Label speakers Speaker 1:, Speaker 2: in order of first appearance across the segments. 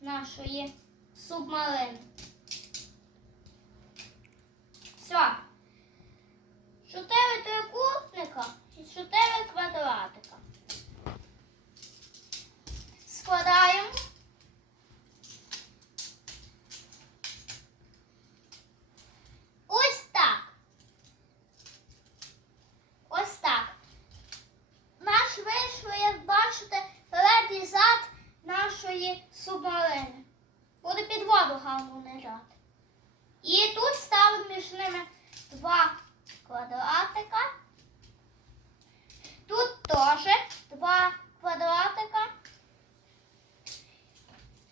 Speaker 1: нашої субмарини. Все. Чотири трикутника і чотири квадратика. Складаємо. Ось так. Ось так. Наш вийшло, як бачите, перед і зад нашої субмарини. Буде під воду гарно лежати. І тут ставимо між ними два квадратика. Тут теж два квадратика.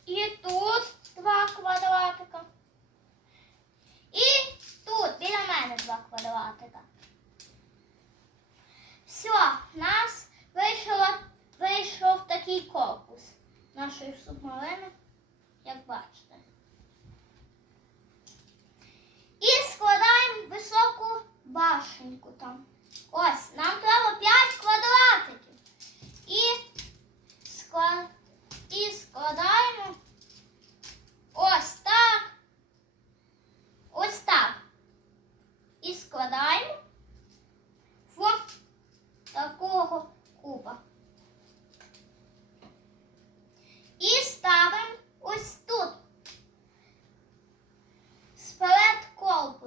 Speaker 1: І тут два квадратика. І тут біля мене два квадратика. Все, в нас вийшло, вийшов такий корпус нашої субмарини, як бачите. І складаємо високу башеньку там. Ось, нам треба 5 квадратиків. І, склад... і складаємо ось так. Ось так. І складаємо в такого куба. І ставимо ось тут. Сперед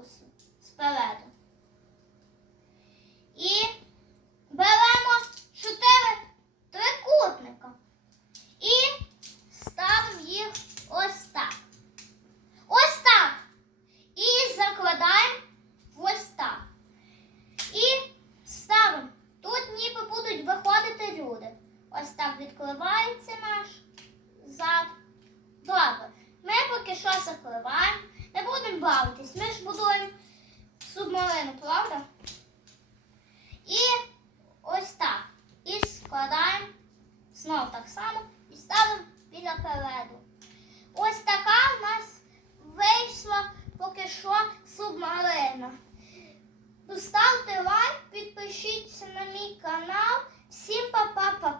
Speaker 1: корпусу. Спереду. І беремо чотири трикутника. І ставимо їх ось так. Ось так. І закладаємо ось так. І ставимо. Тут ніби будуть виходити люди. Ось так відкривається наш зад. Добре. Ми поки що закриваємо будемо бавитись. Ми ж будуємо субмарину, правда? І ось так. І складаємо знов так само і ставимо біля переду. Ось така в нас вийшла поки що субмарина. Ставте лайк, підпишіться на мій канал. Всім па-па-па!